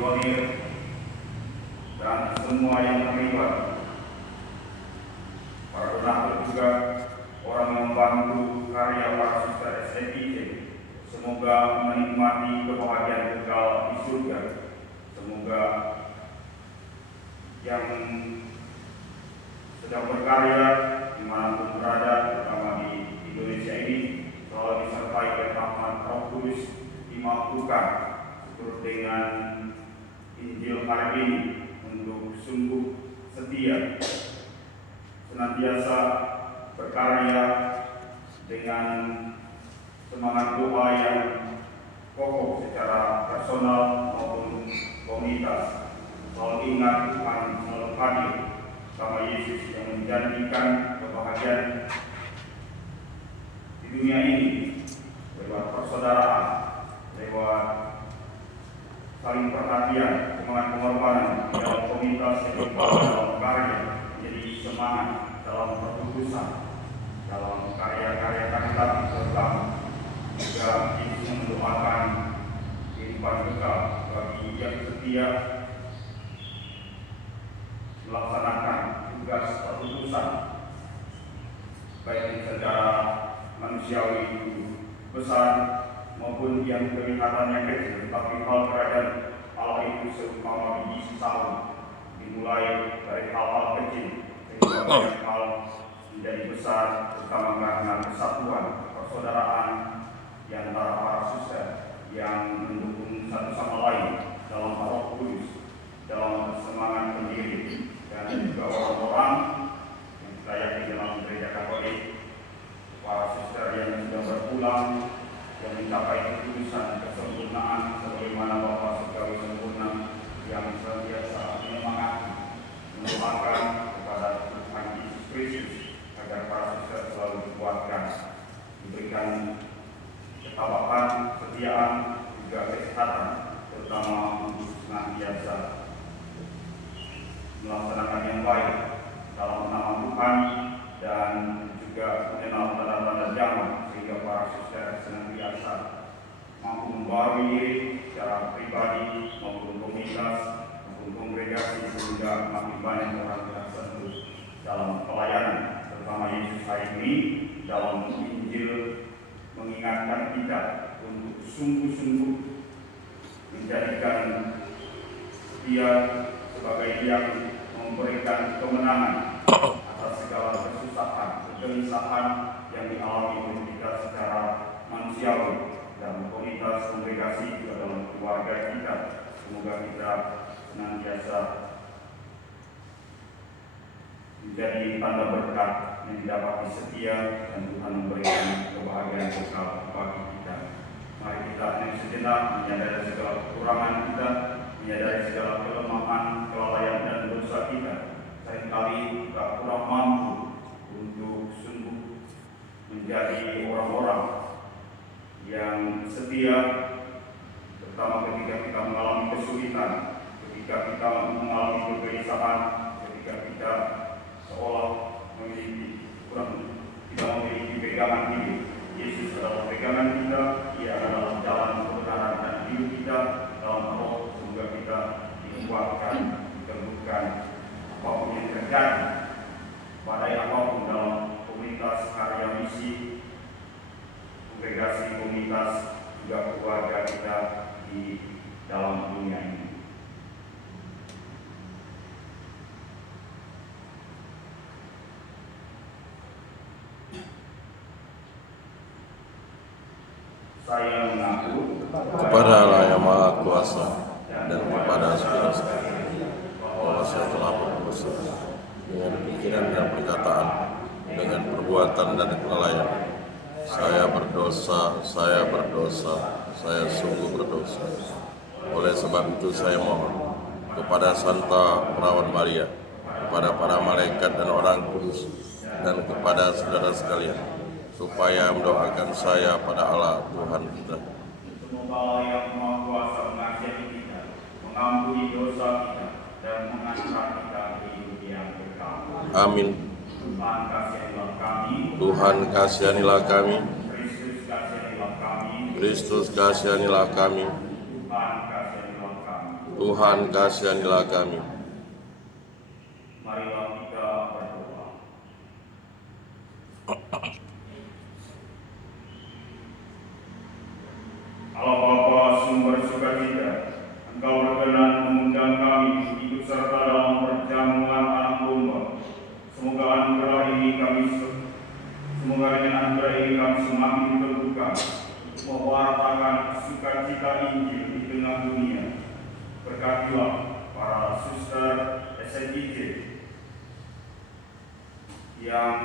pionir, dan semua yang terlibat. Para donatur juga orang yang membantu karya para suster SMIC. Semoga menikmati kebahagiaan kekal di surga. Semoga yang sedang berkarya dimanapun berada, terutama di Indonesia ini, selalu disertai oleh rahmat Roh Kudus, dimampukan seturut dengan Injil hari ini untuk sungguh setia, senantiasa berkarya dengan semangat doa yang kokoh secara personal maupun komunitas. Selalu ingat Tuhan selalu hadir sama Yesus yang menjanjikan kebahagiaan di dunia ini lewat persaudaraan, lewat saling perhatian, semangat pengorbanan di dalam komunitas yang berbaur dalam karya, menjadi semangat dalam perkudusan, dalam karya-karya karitatif terutama. Juga Yesus mendoakan kehidupan kekal bagi yang setia melaksanakan tugas perkudusan, baik secara manusiawi besar maupun yang kelihatannya kecil, tapi hal kerajaan Allah itu seumpama biji sawi, dimulai dari hal-hal kecil sehingga banyak hal menjadi besar, terutama karena kesatuan, persaudaraan di antara para suster yang mendukung satu sama lain dalam Roh Kudus, dalam semangat pendiri, dan juga orang-orang yang kita yakin dalam gereja Katolik, para suster yang sudah berpulang, yang mencapai kekudusan, kesempurnaan sebagaimana Bapa Surgawi sempurna, yang senantiasa menyemangati, mendoakan kepada Tuhan Yesus Kristus agar para suster selalu dikuatkan, diberikan ketabahan, kesetiaan, juga kesehatan, terutama untuk senantiasa melaksanakan yang baik dalam nama Tuhan dan juga mengenal tanda-tanda zaman, sehingga para suster senantiasa mampu membaharui diri secara pribadi maupun komunitas maupun kongregasi, sehingga makin banyak orang tersentuh dalam pelayanan, terutama Yesus hari ini dalam Injil mengingatkan kita untuk sungguh-sungguh menjadikan Dia sebagai yang memberikan kemenangan atas segala kesusahan, kegelisahan yang dialami oleh kita secara manusiawi dalam komunitas, kongregasi, juga dalam keluarga kita. Semoga kita senantiasa menjadi tanda berkat yang didapati setia, dan Tuhan memberikan kebahagiaan kekal bagi kita. Mari kita sejenak menyadari segala kekurangan kita, menyadari segala kelemahan, kelalaian dan dosa kita. Seringkali kita kurang mampu untuk sungguh menjadi orang-orang yang setia, terutama ketika kita mengalami kesulitan, ketika kita mengalami kegelisahan, ketika kita seolah tidak memiliki pegangan hidup. Yesus adalah pegangan kita, Dia adalah jalan kebenaran dan hidup kita dalam Roh. Semoga kita dikuatkan, diteguhkan apapun yang terjadi, badai apapun dalam komunitas karya misi, kongregasi komunitas, juga keluarga kita di dalam dunia ini. Saya mengaku kepada Allah yang Maha Kuasa dan kepada saudara-saudara bahwa saya telah berdosa dengan pikiran dan perkataan, dengan perbuatan dan kelalaian. Saya berdosa, saya sungguh berdosa. Oleh sebab itu saya mohon kepada Santa Perawan Maria, kepada para malaikat dan orang kudus, dan kepada saudara sekalian, supaya mendoakan saya pada Allah Tuhan kita. Semoga Allah yang Maha Kuasa mengasihi kita, mengampuni dosa kita, dan mengantar kita ke hidup yang kekal. Amin. Tuhan kasihanilah kami. Tuhan kasihanilah kami. Kristus kasihanilah kami. Kristus kasihanilah kami. Tuhan kasihanilah kami. Tuhan, kasihanilah kami. Marilah kita berdoa. Allah Bapa sumber sukacita, Engkau berkenan mengundang kami ikut serta dalam perjamuan anak domba. Semoga anugerah ini kami semakin terbuka untuk mewartakan sukacita Injil di tengah dunia. Berkatilah para suster SNIJ yang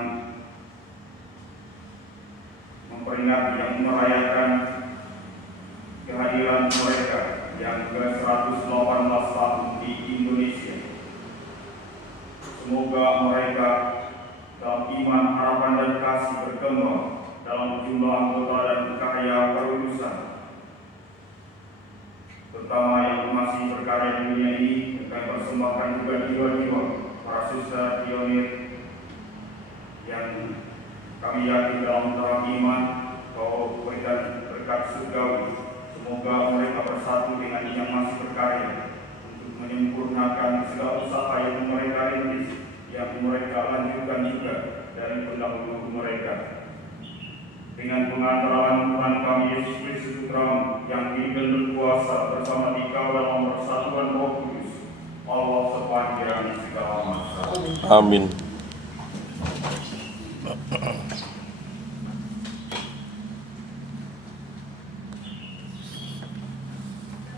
merayakan kehadiran mereka yang ke-118 tahun di Indonesia. Semoga mereka dalam iman, harapan, dan kasih berkembang dalam jumlah anggota dan karya perutusan, terutama yang masih berkarya di dunia ini. Akan persembahkan juga jiwa-jiwa para suster pionir yang kami yakin dalam terang iman bahwa berikan berkat surgawi. Semoga mereka bersatu dengan yang masih berkarya untuk menyempurnakan segala usaha yang mereka rintis, yang mereka lanjutkan juga dari pendahulu mereka. Dengan pengantaran Tuhan kami Yesus Kristus Putra yang hidup dan berkuasa bersama Dikau dalam persatuan Roh Kudus, Allah sepanjang segala masa. Amin.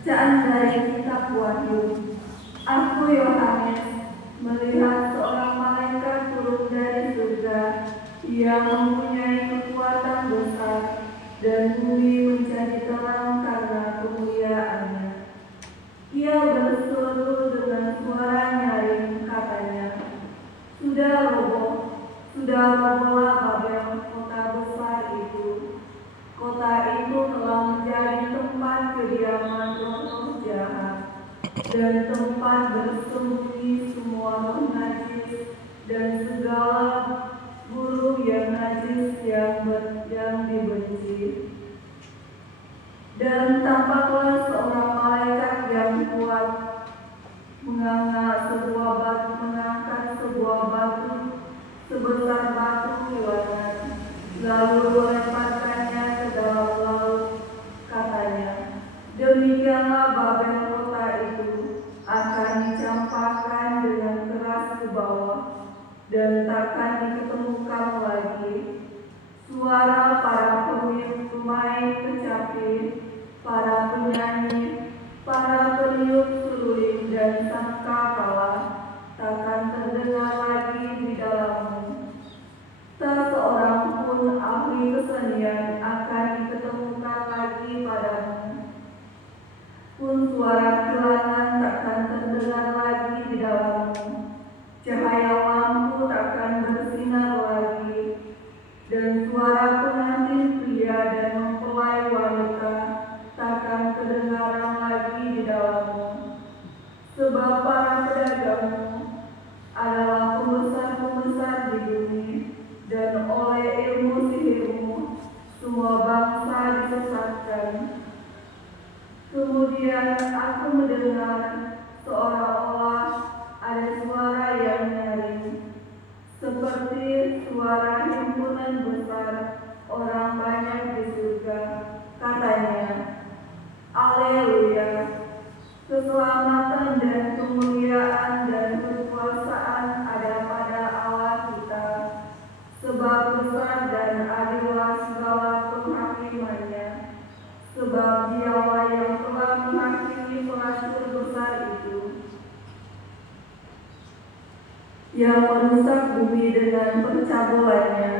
Bacaan dari kitab Wahyu. Aku Yohanes melihat seorang malaikat turun dari surga. Ia mempunyai kekuatan besar dan bumi menjadi terang karena kemuliaannya. Ia berseru dengan suara nyaring, katanya, sudah robohlah Babel, kota besar itu. Kota itu telah menjadi tempat kediaman roh-roh jahat dan tempat bersembunyi semua roh najis dan segala burung yang najis yang dibenci. Dan tampaklah seorang malaikat yang kuat mengangkat sebuah batu sebesar batu kilangan, lalu melemparkannya ke dalam laut. Katanya, demikianlah Babel, kota itu akan dicampakkan dengan keras ke bawah dan takkan diketemukan lagi. Suara para pemain kecapi, para penyanyi, para peniup seruling dan sangkakala takkan terdengar lagi di dalammu. Tak seorang pun ahli kesenian akan diketemukan lagi padamu. Pun suara kilangan takkan terdengar lagi di dalammu. Cahaya lampu takkan bersinar lagi, dan suara pengantin pria dan mempelai wanita takkan kedengaran lagi di dalammu. Sebab para pedagangmu adalah pembesar-pembesar di bumi, dan oleh ilmu sihirmu semua bangsa disesatkan. Kemudian aku mendengar seolah-olah ada suara yang nyaring, seperti suara himpunan besar orang banyak di surga. Katanya, Haleluya, keselamatan dan kemuliaan dan kekuasaan ada pada Allah kita, sebab besar dan adillah segala penghakimannya. Sebab Dialah yang telah menghakimi pelacur besar itu, yang merusak bumi dengan pencabulannya.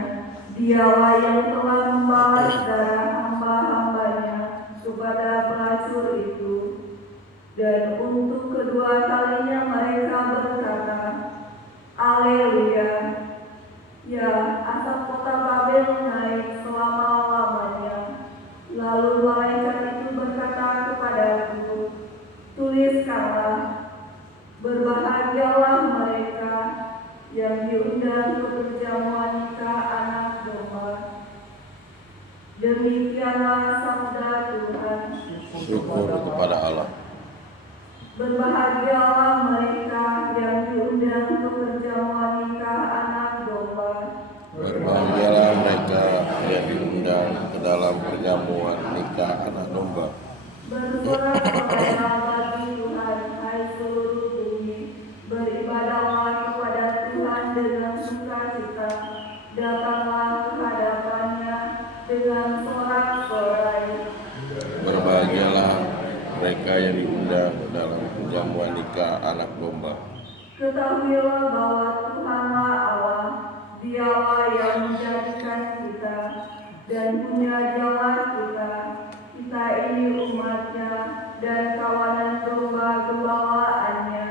Dialah yang telah membalas darah hamba-hambanya kepada pelacur itu. Dan untuk kedua kalinya mereka berkata, Haleluya. Ya, asap kota Babel naik selama-lamanya. Lalu malaikat itu berkata kepadaku, tuliskanlah, berbahagialah mereka yang diundang ke perjamuan nikah anak domba. Demikianlah sabda Tuhan. Syukur kepada Allah. Berbahagialah mereka yang diundang ke perjamuan nikah anak domba. Berbahagialah mereka yang diundang ke dalam perjamuan nikah anak domba. Bersorak-sorai bagi Tuhan, hai seluruh bumi. Beribadahlah kepada Tuhan dengan sukacita. Datanglah ke hadapannya dengan sorak-sorai. Berbahagialah mereka yang diundang ke dalam perjamuan nikah anak domba. Ketahuilah bahwa Tuhanlah Allah, Dialah yang menjadikan kita dan penjajalah kita. Kita ini umatnya dan kawanan domba gembalaannya.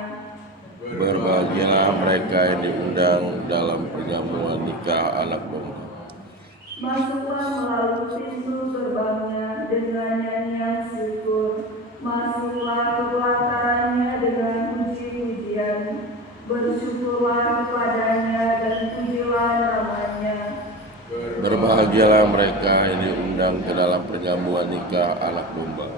Berbahagialah mereka yang diundang dalam perjamuan nikah anak domba. Masuklah melalui pintu gerbangnya dengan nyanyian syukur. Masuklah ke pelantarannya dengan puji-pujian. Bersyukurlah kepadanya dan pujilah namanya. Berbahagialah mereka yang diundang ke dalam perjamuan nikah anak domba.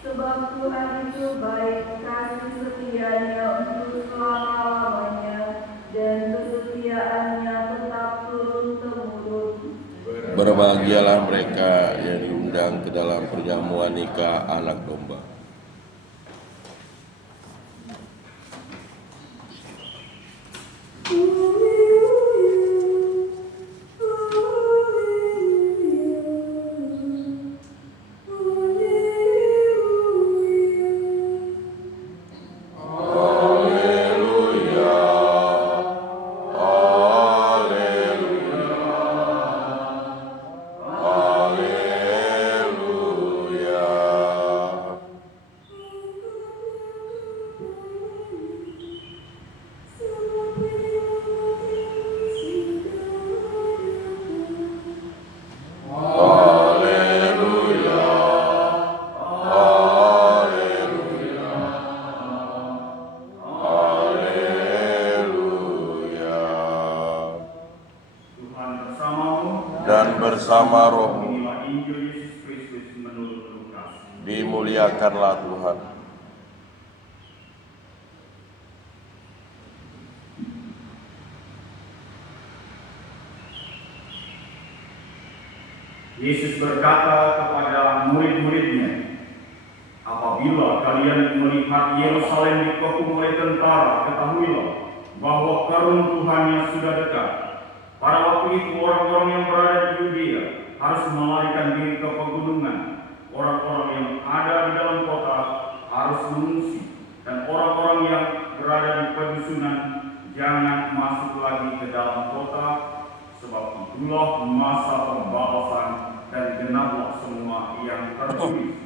Sebab Tuhan itu baik, kasih setianya untuk selama-lamanya, dan kesetiaannya tetap turun-temurun. Berbahagialah mereka yang diundang ke dalam perjamuan nikah anak domba. Dan bersama rohmu. Inilah Injil Yesus Kristus menurut Lukas. Dimuliakanlah Tuhan. Yesus berkata kepada murid-muridnya, "Apabila kalian melihat Yerusalem dikepung oleh tentara, ketahuilah bahwa keruntuhannya sudah dekat." Pada waktu itu orang-orang yang berada di Yudea harus melarikan diri ke pegunungan. Orang-orang yang ada di dalam kota harus mengungsi, dan orang-orang yang berada di pedusunan jangan masuk lagi ke dalam kota, sebab itulah masa pembalasan dan genaplah semua yang tertulis.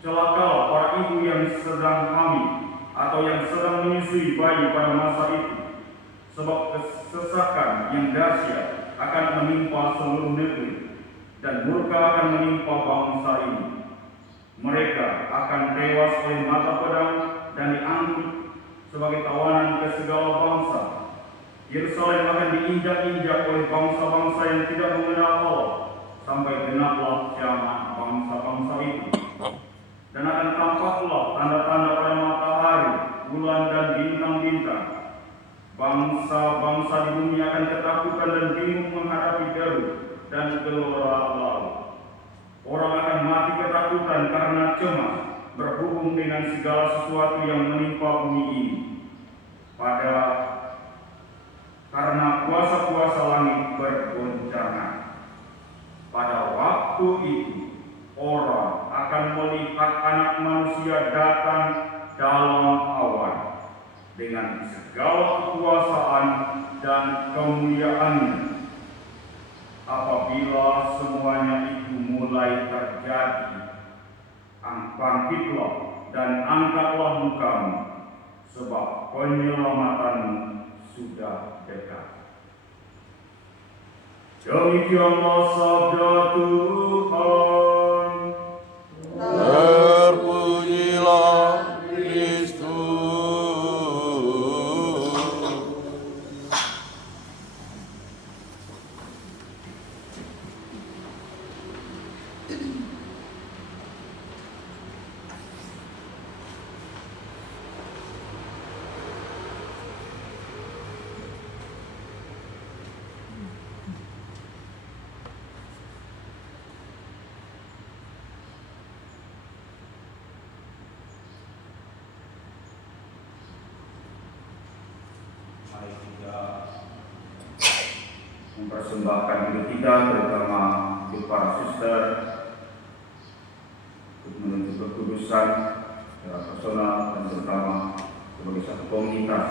Celakalah para ibu yang sedang hamil atau yang sedang menyusui bayi pada masa itu, sebab kesesakan yang dahsyat akan menimpa seluruh negeri, dan murka akan menimpa bangsa ini. Mereka akan tewas oleh mata pedang dan diangkut sebagai tawanan ke segala bangsa. Yerusalem akan diinjak-injak oleh bangsa-bangsa yang tidak mengenal Allah, sampai genaplah zaman bangsa-bangsa itu. Dan akan tampaklah tanda-tanda pada matahari, bulan, dan bintang-bintang. Bangsa-bangsa di bumi akan ketakutan dan bingung menghadapi deru dan gelora laut. Orang akan mati ketakutan karena cemas berhubung dengan segala sesuatu yang menimpa bumi ini. Karena kuasa-kuasa langit bergoncangan. Pada waktu itu, orang akan melihat Anak Manusia datang dalam awan dengan segala kekuasaan dan kemuliaannya. Apabila semuanya itu mulai terjadi, bangkitlah dan angkatlah mukamu, sebab penyelamatanmu sudah dekat. Demikianlah sabda Tuhan. Terpujilah Kristus. mempersembahkan hidup kita, terutama hidup para suster, untuk menuju kekudusan secara personal dan terutama sebagai satu komunitas,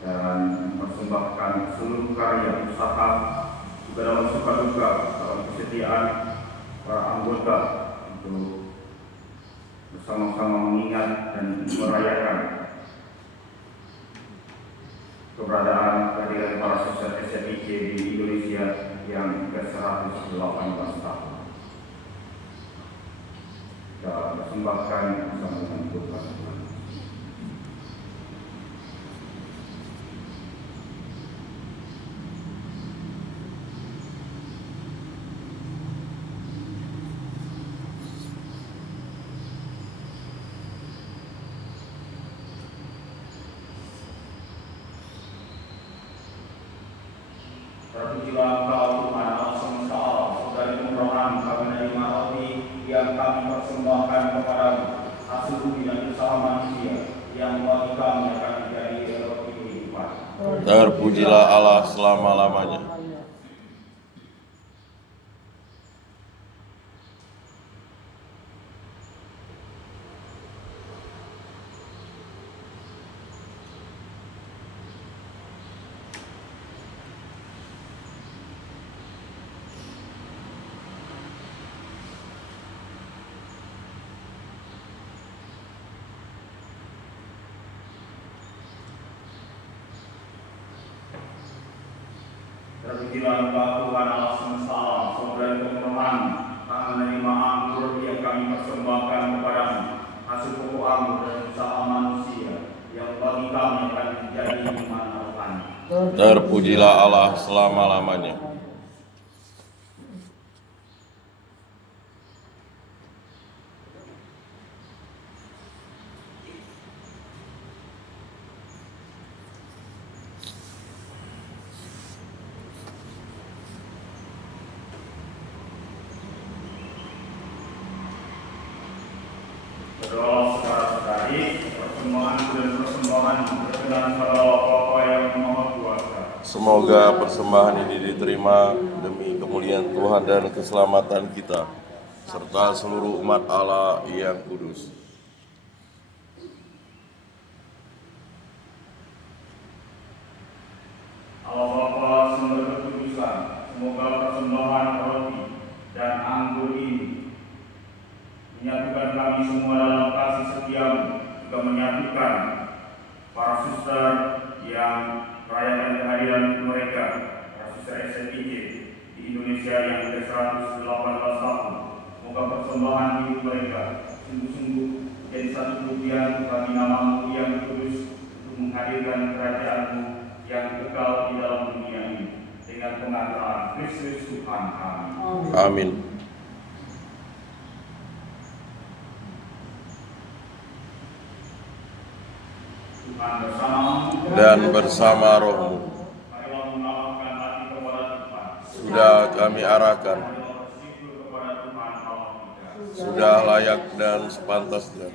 dan mempersembahkan seluruh karya usaha juga dalam suka duka, dalam kesetiaan para anggota untuk bersama-sama mengingat dan merayakan keberadaan kehadiran para suster SMIC di Indonesia yang ke-118 tahun. Kita persembahkan bersama dengan Tuhan. Terpujilah Engkau Tuhan Allah semesta alam, saudari pemberongan kami menerima roti yang kami persembahkan kepadamu, hasil bumi dan usaha manusia yang bagi kami akan menjadi roti kehidupan. Terpujilah Allah selama-lamanya. Terpujilah Engkau Tuhan Allah semesta alam, saudari pemberongan kami menerima anggur yang kami persembahkan kepadamu, hasil pokok anggur dan usaha manusia yang bagi kami akan menjadi minuman rohani. Terpujilah Allah selama-lamanya. Berdoa saudara-saudari, persembahan dan persembahan berkenan pada Bapa yang Maha Kuasa. Semoga persembahan ini diterima demi kemuliaan Tuhan dan keselamatan kita, serta seluruh umat Allah yang kudus. Allah Bapa sumber kekudusan, semoga persembahan roti dan anggur ini menyatukan kami semua dalam kasih setiamu, juga menyatukan para suster yang merayakan kehadiran mereka, para suster SMIC di Indonesia yang ke-118 tahun. Semoga persembahan hidup mereka sungguh-sungguh jadi satu pujian bagi namamu yang kudus, untuk menghadirkan kerajaanmu yang kekal di dalam dunia ini, dengan pengantaran Kristus Tuhan kami. Amin. Tuhan bersamamu Dan bersama rohmu, marilah mengalahkan hati kepada Tuhan. sudah kami arahkan, Marilah bersyukur kepada Tuhan Allah kita. sudah layak dan sepantasnya.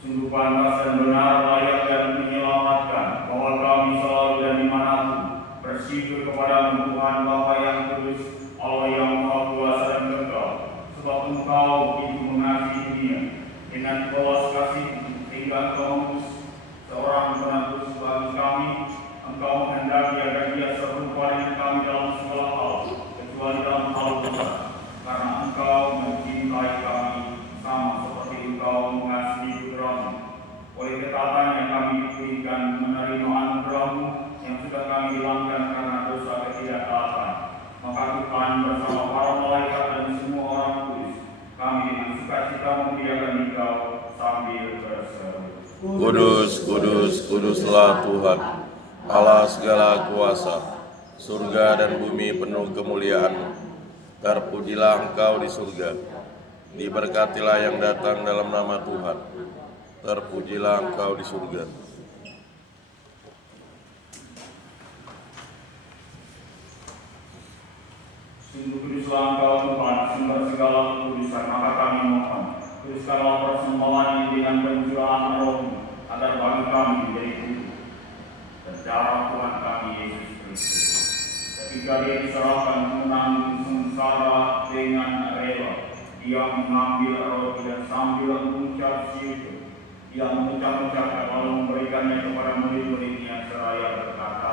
Sungguh pantas dan benar, layak dan menyelamatkan, bahwa kami selalu dan dimanapun bersyukur kepada Tuhan Bapa yang kudus, Allah yang Maha Kuasa dan kekal. Sebab Engkau begitu mengasihi dunia dengan belas kasih, sehingga Engkau mengutus seorang penebus bagi kami. Engkau menghendaki agar Dia serupa dengan kami dalam segala hal, kecuali dalam hal dosa, karena Engkau mencintai kami sama seperti Engkau mengasihi putra-Mu. Oleh ketatan yang kami diberikan menerima anugerah-Mu yang sudah kami hilangkan karena dosa ketidaktaatan, maka Tuhan bersama para malaikat dan semua orang kudus, kami dengan sukacita memuliakan Engkau sambil berseru. Kudus, kudus, kuduslah Tuhan, Allah segala kuasa. Surga dan bumi penuh kemuliaan-Mu. Terpujilah Engkau di surga. Diberkatilah yang datang dalam nama Tuhan. Terpujilah Engkau di surga. Sungguh kuduslah Engkau Tuhan, sumber segala kekudusan, maka kami mohon, kuduskanlah persembahan ini dengan pencurahan roh-Mu, agar bagi kami menjadi tubuh dan darah Tuhan kami Yesus Kristus. Ketika Dia diserahkan menanggung sengsara dengan rela, Dia mengambil roti dan sambil mengucap syukur, Dia mengucap-ucapkan lalu memberikannya kepada murid-muridnya seraya berkata,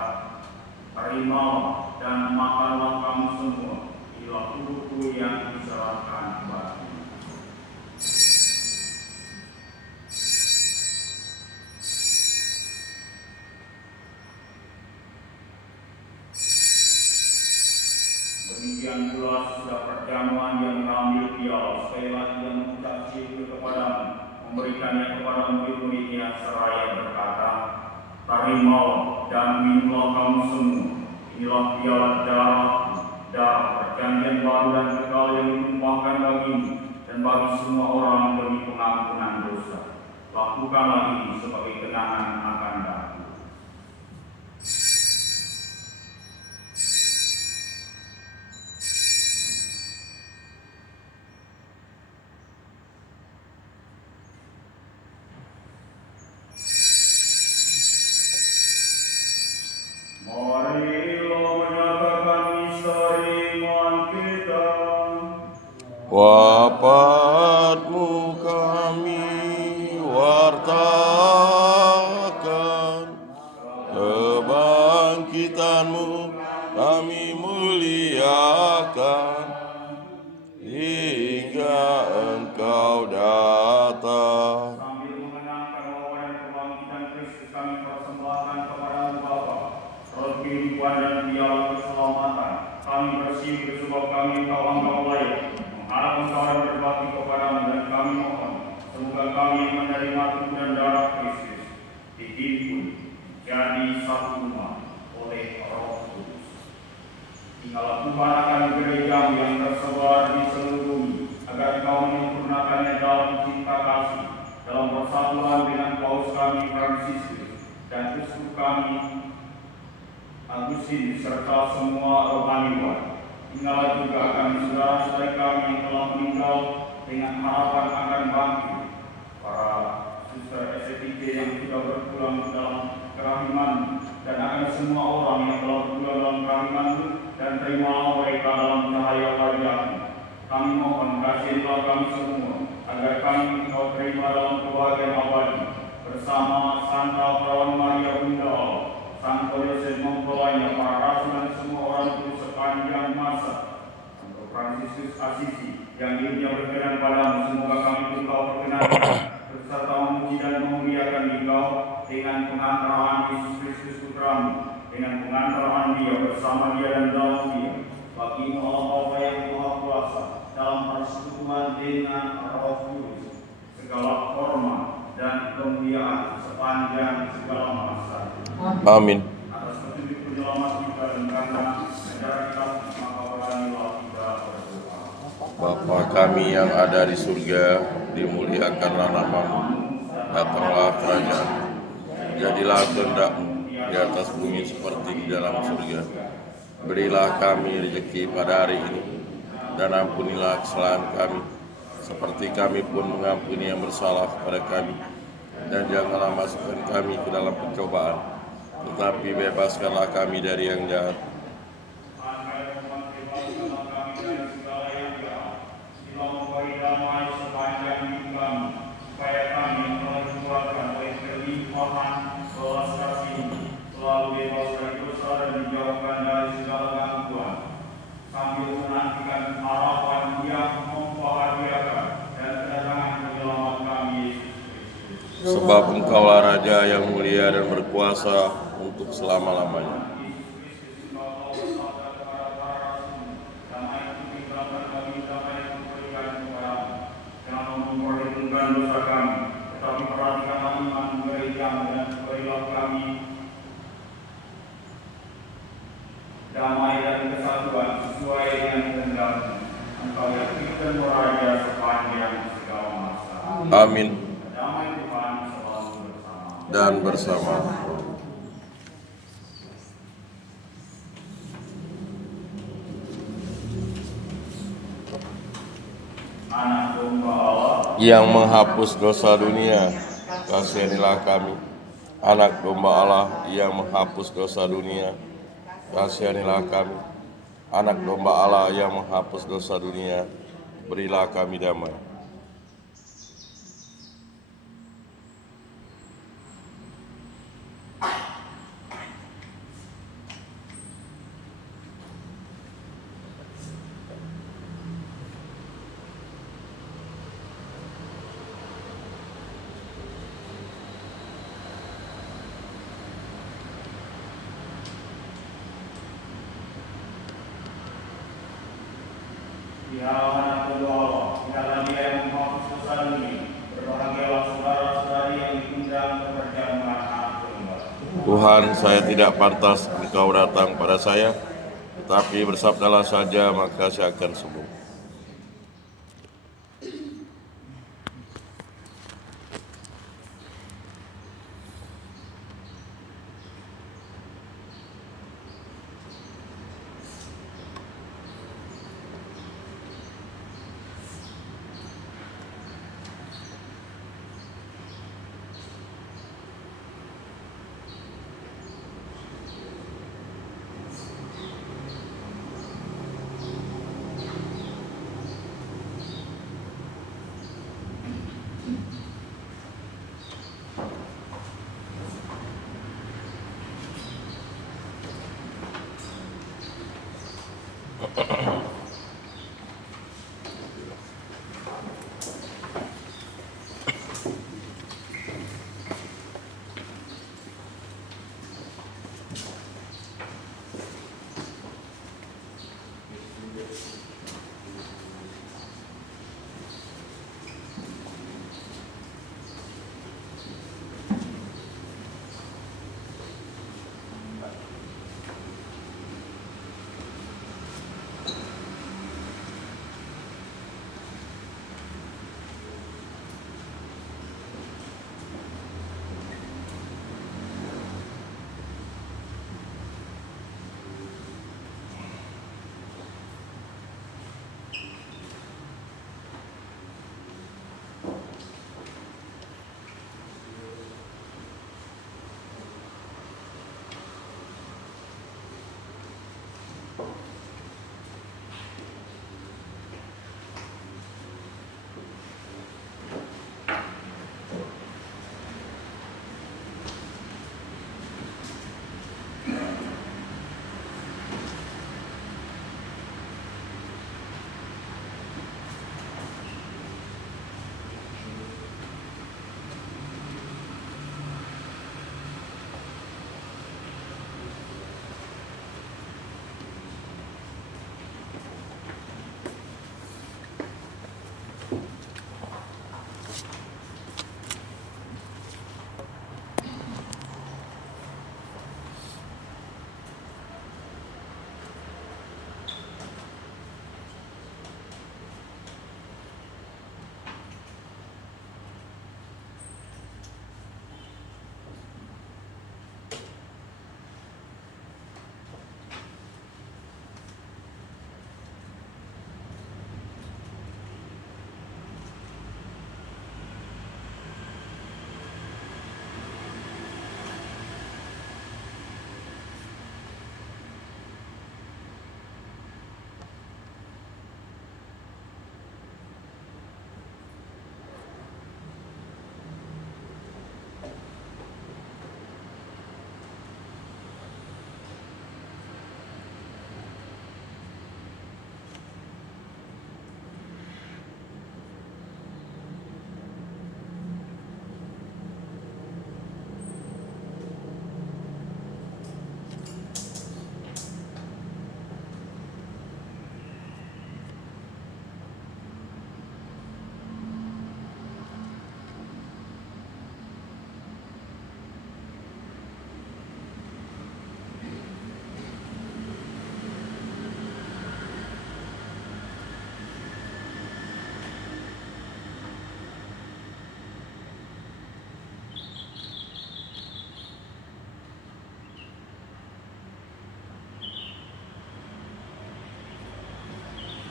"Terimalah dan makanlah kamu semua, inilah tubuhku yang diserahkan bagimu." Demikian pula sudah perjamuan yang mengambil piala, sekali lagi yang mengucap syukur kepadamu, memberikannya kepada murid-muridnya seraya berkata, "Terimalah dan minumlah kamu semua, inilah piala darahku, darah perjanjian baru dan kekal yang ditumpahkan bagimu dan bagi semua orang demi pengampunan dosa. Lakukanlah ini sebagai kenangan akan aku." Marilah menyatakan misteri iman kita. Wafatmu kami wartakan, kebangkitanmu kami muliakan, hingga Engkau datang. Sambil mengenangkan bahwa dan kebangkitan Kristus kami persembahkan kepada Bapa, roh kehidupan dan piala keselamatan. Kami bersyukur sebab kami Engkau anggap layak, mengharap Engkau dan berbakti kepadamu, dan kami mohon semoga kami yang menerima tubuh dan darah Kristus dihimpun jadi satu umat oleh Roh Kudus. Tinggallah Tuhan akan gereja yang tersebar di seluruh bumi, agar Engkau menyempurnakannya dalam cinta kasih, dalam persatuan dengan Paus kami Fransiskus dan uskup kami Agustin serta semua rohaniwan. Tinggallah juga akan saudara-saudara kami yang telah meninggal dengan harapan akan bangkit, para suster STJ yang sudah berpulang dalam kerahiman, dan akan semua orang yang telah berpulang dalam kerahiman-Mu, dan terimalah mereka dalam cahaya wajah-Mu. Kami mohon kasihilah kami semua, agar kami Engkau terima dalam kebahagiaan abadi, bersama Santa Perawan Maria Bunda Allah, Santo Yosef mempelainya, para rasul dan semua orang kudus sepanjang masa, Santo Fransiskus Asisi yang hidupnya berkenan padamu. Semoga kami Engkau perkenankan berserta memuji dan memuliakan Engkau dengan pengantaraan Yesus Kristus Putramu, dengan pengantaraan Dia bersama Dia dan dalam Dia. Bagimu Allah Bapa yang Maha Kuasa, dalam persekutuan dengan Roh Kudus, segala hormat dan kemuliaan sepanjang segala masa. Amin. Atas petunjuk penyelamat kita dan karena ajaran kita, maka beranilah kita berdoa. Bapa kami yang ada di surga, dimuliakanlah namamu, datanglah kerajaan, jadilah kehendak-Mu di atas bumi seperti di dalam surga. Berilah kami rezeki pada hari ini, dan ampunilah kesalahan kami, seperti kami pun mengampuni yang bersalah kepada kami. Dan janganlah masukkan kami ke dalam pencobaan, tetapi bebaskanlah kami dari yang jahat. Selalu bebas dari dosa dan dijauhkan dari segala gangguan, sambil menantikan harapan yang membahagiakan dan kedatangan penyelamat kami Yesus Kristus. Sebab Engkaulah Raja yang mulia dan berkuasa untuk selama-lamanya. Jangan memperhitungkan dosa kami, tetapi perhatikanlah iman gereja-Mu, dan berilah kami damai dan kesatuan sesuai dengan kehendak-Mu. Engkau yang hidup dan meraja sepanjang segala masa. Amin. Damai Tuhan selalu bersama. Dan bersama. yang menghapus dosa dunia, kasihanilah kami. Anak domba Allah yang menghapus dosa dunia, kasihanilah kami. Anak domba Allah yang menghapus dosa dunia, berilah kami damai. Ya anak domba Allah, inilah Dia yang menghapus dosa dunia. Berbahagialah saudara-saudari yang diundang ke perjamuan anak domba. Tuhan, saya tidak pantas Engkau datang pada saya, tetapi bersabdalah saja, maka saya akan sembuh.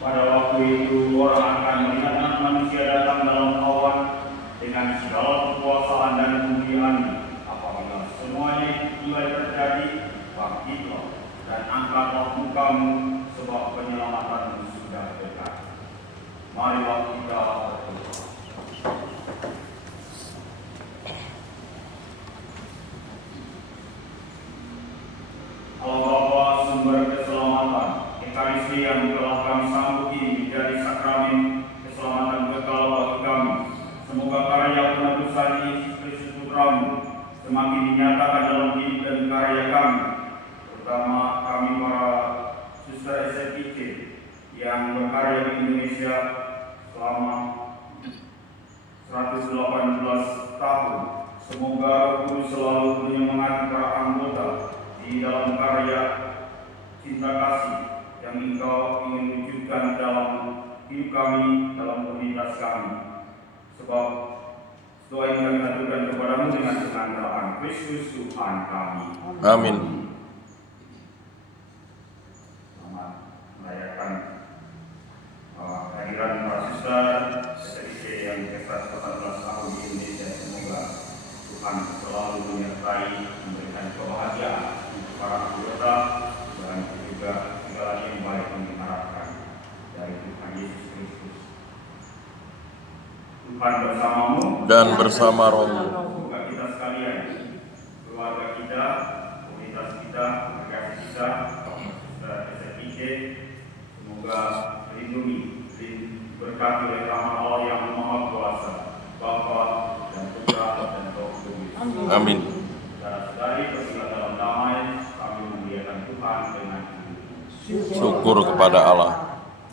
Pada waktu itu orang akan melihat anak manusia datang dalam awan semakin dinyatakan dalam hidup dan karya kami, terutama kami para suster SFIC yang berkarya di Indonesia selama 118 tahun. Semoga Roh Kudus selalu menyemangati para anggota di dalam karya cinta kasih yang Engkau ingin wujudkan dalam hidup kami, dalam komunitas kami. Sebab doa ini kami aturkan kepadamu dengan pengantaraan Kristus Tuhan kami. Amin. Selamat merayakan kehadiran para suster SFIC yang ke-118 tahun di Indonesia. Semoga Tuhan selalu menyertai, memberikan kebahagiaan untuk para anggota dan juga segala yang baik yang diharapkan dari Tuhan Yesus Kristus. Tuhan bersamamu Dan bersama rohmu. semoga kita sekalian, keluarga kita, komunitas kita, congregasi kita, saudara SFIC, semoga dilindungi, diberkati oleh rahmat Allah yang Maha Kuasa, Bapa dan Putra dan Roh Kudus. Amin. Saudara-saudari, pergilah dalam damai, kami memuliakan Tuhan dengan Syukur kepada Allah.